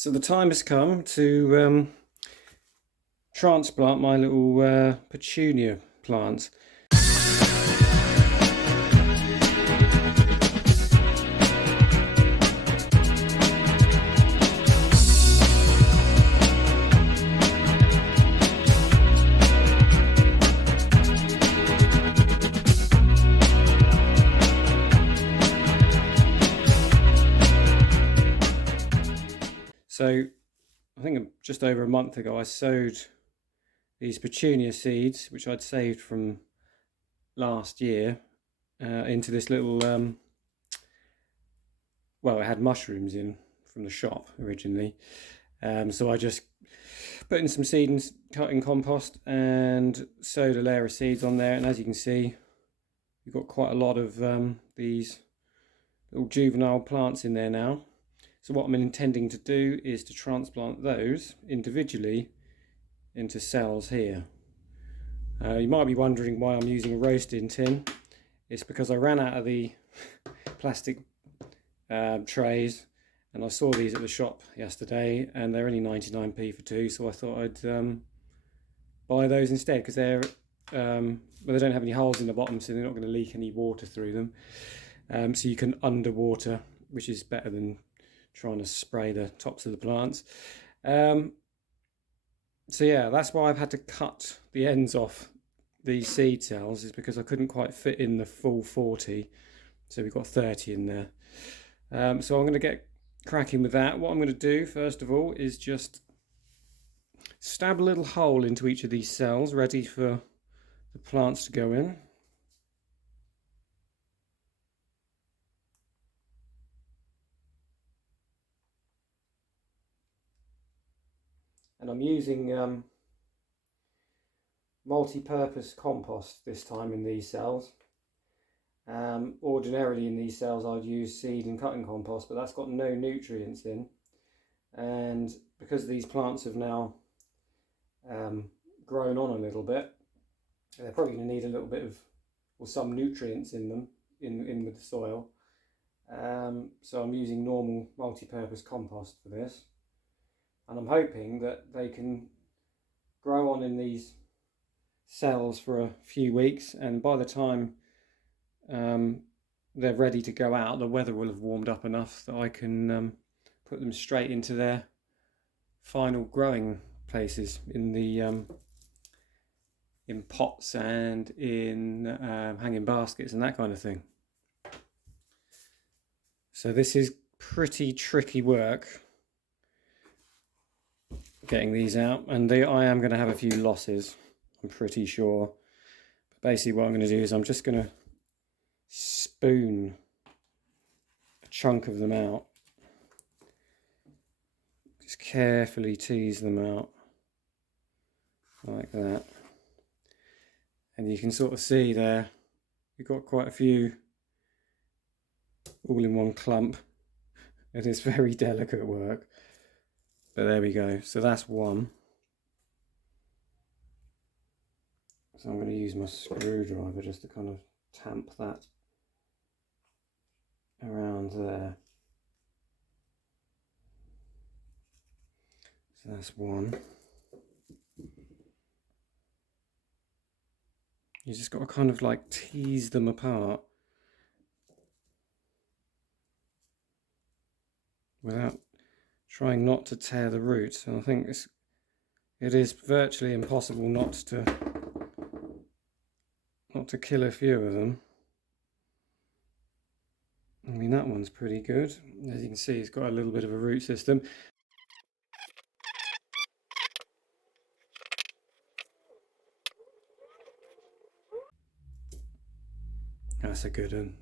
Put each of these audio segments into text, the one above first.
So the time has come to transplant my little Petunia plants. So I think just over a month ago I sowed these Petunia seeds, which I'd saved from last year, into this little, well, it had mushrooms in from the shop originally. So I just put in some seedlings, cut in compost, and sowed a layer of seeds on there. And as you can see, we've got quite a lot of these little juvenile plants in there now. So what I'm intending to do is to transplant those individually into cells here. You might be wondering why I'm using a roasting tin. It's because I ran out of the plastic trays, and I saw these at the shop yesterday, and they're only 99p for two, so I thought I'd buy those instead, because they're well, they don't have any holes in the bottom, so they're not going to leak any water through them. So you can underwater, which is better than trying to spray the tops of the plants. So yeah, that's why I've had to cut the ends off these seed cells, is because I couldn't quite fit in the full 40, so we've got 30 in there. So I'm going to get cracking with that. What I'm going to do first of all is just stab a little hole into each of these cells, ready for the plants to go in. And I'm using multi-purpose compost this time in these cells. Ordinarily in these cells I'd use seed and cutting compost, but that's got no nutrients in. And because these plants have now grown on a little bit, they're probably going to need a little bit of, or some nutrients in them, in with the soil. So I'm using normal multi-purpose compost for this. And I'm hoping that they can grow on in these cells for a few weeks, and by the time they're ready to go out, the weather will have warmed up enough that I can put them straight into their final growing places in the in pots and in hanging baskets and that kind of thing. So this is pretty tricky work, getting these out, and I am going to have a few losses, I'm pretty sure. But basically what I'm going to do is I'm just going to spoon a chunk of them out, just carefully tease them out like that, and you can sort of see there we've got quite a few all in one clump. It is very delicate work, but there we go. So that's one. So I'm going to use my screwdriver just to kind of tamp that around there. So that's one. You just got to kind of like tease them apart without trying not to tear the roots. And I think it is virtually impossible not to kill a few of them. I mean, that one's pretty good. As you can see, it's got a little bit of a root system. That's a good one.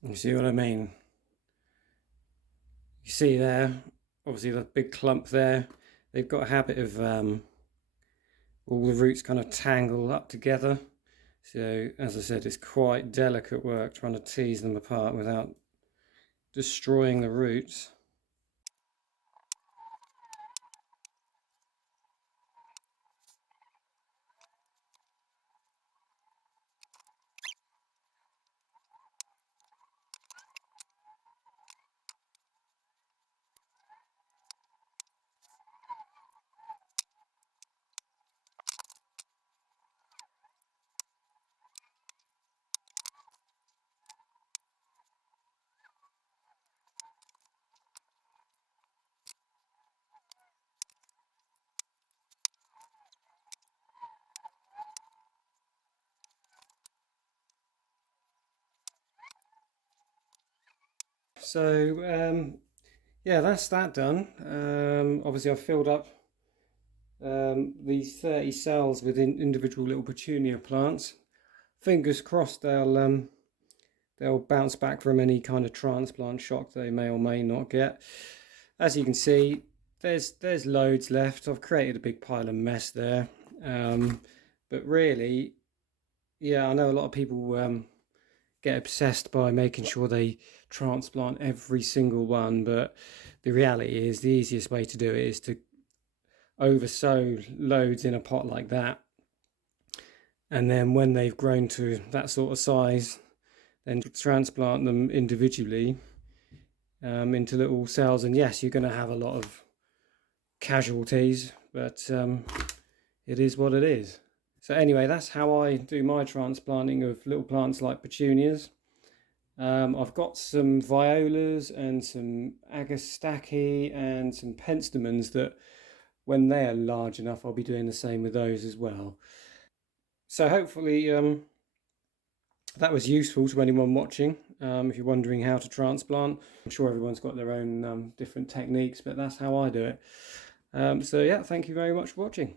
You see what I mean? You see there, obviously the big clump there, they've got a habit of all the roots kind of tangle up together. So as I said, it's quite delicate work trying to tease them apart without destroying the roots. So yeah, that's that done. Obviously I've filled up these 30 cells with individual little Petunia plants. Fingers crossed they'll bounce back from any kind of transplant shock they may or may not get. As you can see, there's loads left. I've created a big pile of mess there, but really, yeah, I know a lot of people get obsessed by making sure they transplant every single one, but the reality is the easiest way to do it is to oversow loads in a pot like that, and then when they've grown to that sort of size, then transplant them individually into little cells. And yes, you're going to have a lot of casualties, but it is what it is. So anyway, that's how I do my transplanting of little plants like petunias. I've got some violas and some agastache and some penstemons that when they are large enough, I'll be doing the same with those as well. So hopefully that was useful to anyone watching. If you're wondering how to transplant, I'm sure everyone's got their own different techniques, but that's how I do it. So yeah, thank you very much for watching.